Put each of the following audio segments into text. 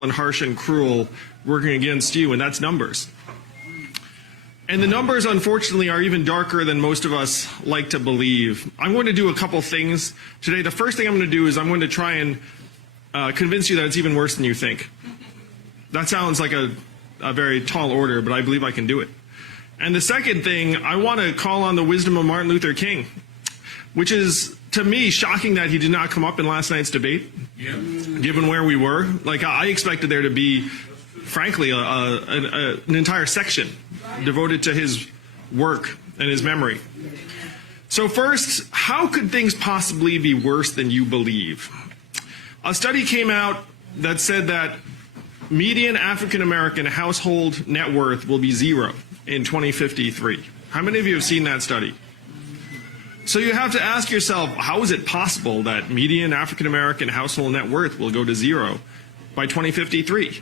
and harsh and cruel working against you, and that's numbers. And the numbers, unfortunately, are even darker than most of us like to believe. I'm going to do a couple things today. The first thing I'm going to do is I'm going to try and convince you that it's even worse than you think. That sounds like a very tall order, but I believe I can do it. And the second thing, I want to call on the wisdom of Martin Luther King, which is, to me, shocking that he did not come up in last night's debate, given where we were. Like, I expected there to be, frankly, an entire section devoted to his work and his memory. So first, how could things possibly be worse than you believe? A study came out that said that median African-American household net worth will be zero in 2053. How many of you have seen that study? So you have to ask yourself, how is it possible that median African-American household net worth will go to zero by 2053?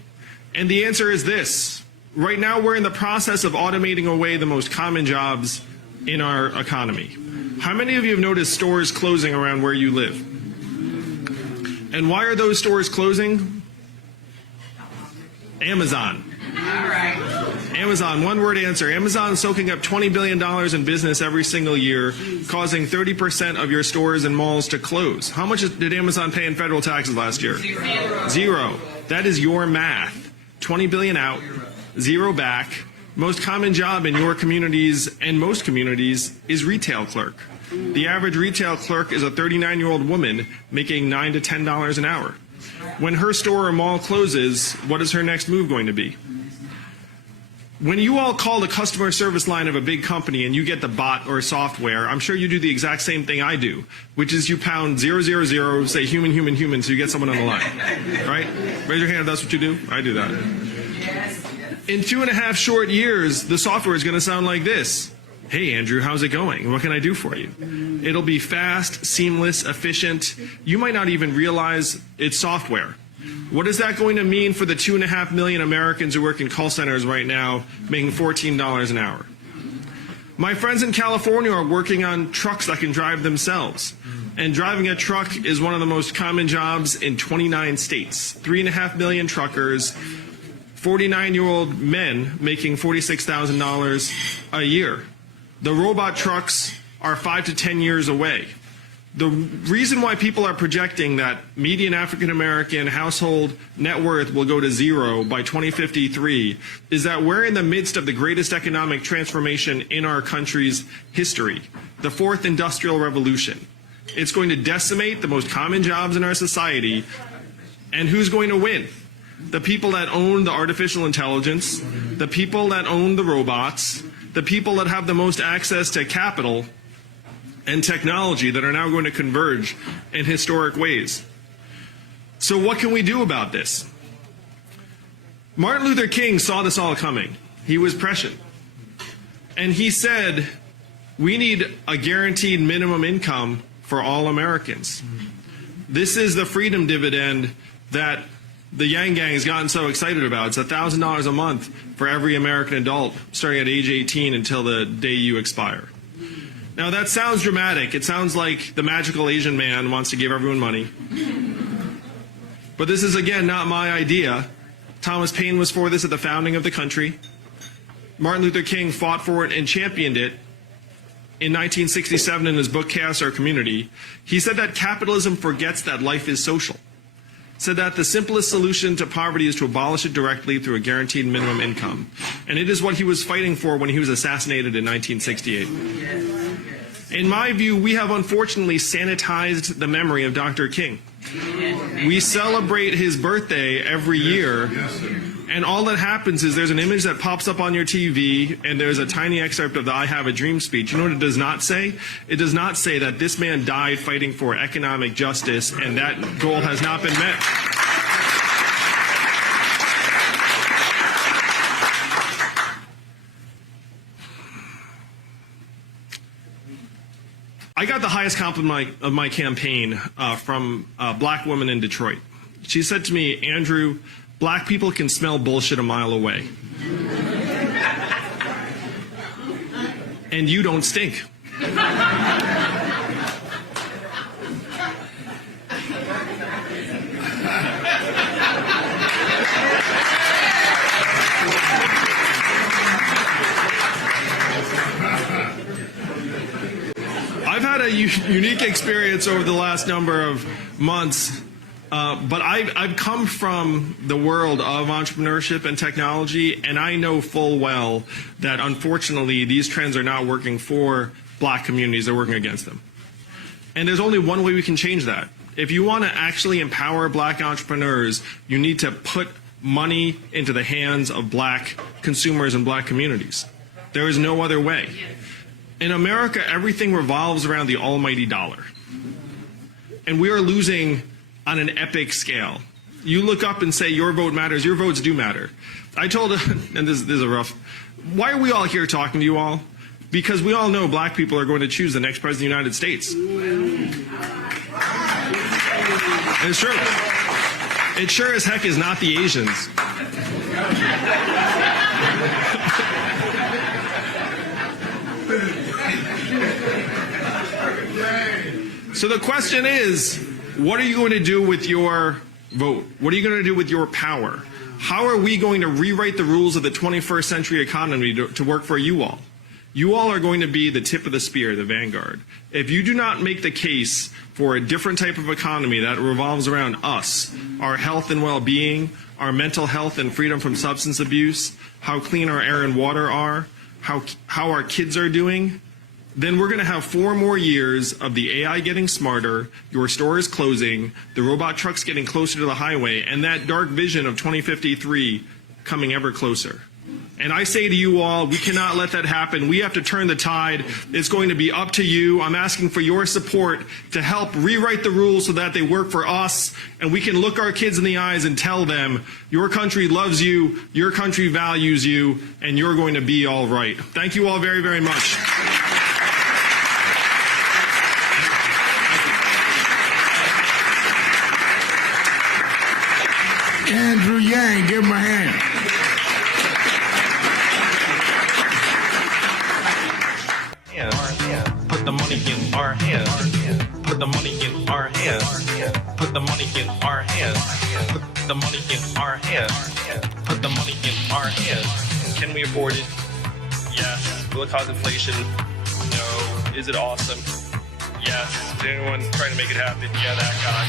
And the answer is this. Right now we're in the process of automating away the most common jobs in our economy. How many of you have noticed stores closing around where you live? And why are those stores closing? Amazon. All right. Amazon, one word answer. Amazon is soaking up $20 billion in business every single year, causing 30% of your stores and malls to close. How much did Amazon pay in federal taxes last year? Zero. That is your math. 20 billion out, zero back. Most common job in your communities and most communities is retail clerk. The average retail clerk is a 39-year-old woman making $9 to $10 an hour. When her store or mall closes, what is her next move going to be? When you all call the customer service line of a big company and you get the bot or software, I'm sure you do the exact same thing I do, which is you pound 000, say human, human, human, so you get someone on the line, right? Raise your hand if that's what you do. I do that. In 2.5 short years, the software is going to sound like this. Hey, Andrew, how's it going? What can I do for you? It'll be fast, seamless, efficient. You might not even realize it's software. What is that going to mean for the 2.5 million Americans who work in call centers right now, making $14 an hour? My friends in California are working on trucks that can drive themselves. And driving a truck is one of the most common jobs in 29 states. 3.5 million truckers, 49-year-old men making $46,000 a year. The robot trucks are 5 to 10 years away. The reason why people are projecting that median African-American household net worth will go to zero by 2053 is that we're in the midst of the greatest economic transformation in our country's history, the fourth industrial revolution. It's going to decimate the most common jobs in our society, and who's going to win? The people that own the artificial intelligence, the people that own the robots, the people that have the most access to capital and technology that are now going to converge in historic ways. So what can we do about this? Martin Luther King saw this all coming. He was prescient. And he said, we need a guaranteed minimum income for all Americans. This is the Freedom Dividend that the Yang Gang has gotten so excited about. It's $1,000 a month for every American adult, starting at age 18 until the day you expire. Now that sounds dramatic. It sounds like the magical Asian man wants to give everyone money. But this is, again, not my idea. Thomas Paine was for this at the founding of the country. Martin Luther King fought for it and championed it in 1967 in his book, Chaos Our Community. He said that capitalism forgets that life is social. Said that the simplest solution to poverty is to abolish it directly through a guaranteed minimum income. And it is what he was fighting for when he was assassinated in 1968. In my view, we have unfortunately sanitized the memory of Dr. King. We celebrate his birthday every year, and all that happens is there's an image that pops up on your TV, and there's a tiny excerpt of the I Have a Dream speech. You know what it does not say? It does not say that this man died fighting for economic justice, and that goal has not been met. I got the highest compliment of my campaign from a black woman in Detroit. She said to me, Andrew, black people can smell bullshit a mile away. And you don't stink. unique experience over the last number of months. But I've come from the world of entrepreneurship and technology, and I know full well that unfortunately these trends are not working for black communities, they're working against them. And there's only one way we can change that. If you want to actually empower black entrepreneurs, you need to put money into the hands of black consumers and black communities. There is no other way. In America, everything revolves around the almighty dollar. And we are losing on an epic scale. You look up and say your vote matters, your votes do matter. I told, and this is a rough, why are we all here talking to you all? Because we all know black people are going to choose the next president of the United States. And it's true. It sure as heck is not the Asians. So the question is, what are you going to do with your vote? What are you going to do with your power? How are we going to rewrite the rules of the 21st century economy to work for you all? You all are going to be the tip of the spear, the vanguard. If you do not make the case for a different type of economy that revolves around us, our health and well-being, our mental health and freedom from substance abuse, how clean our air and water are, how our kids are doing, then we're going to have 4 more years of the AI getting smarter, your stores closing, the robot trucks getting closer to the highway, and that dark vision of 2053 coming ever closer. And I say to you all, we cannot let that happen. We have to turn the tide. It's going to be up to you. I'm asking for your support to help rewrite the rules so that they work for us, and we can look our kids in the eyes and tell them, your country loves you, your country values you, and you're going to be all right. Thank you all very, very much. Andrew Yang, give him a hand. Put the money in our hands. Put the money in our hands. Put the money in our hands. Put the money in our hands. Put the money in our hands. Can we afford it? Yes. Will it cause inflation? No. Is it awesome? Yes. Is anyone trying to make it happen? Yeah, that guy.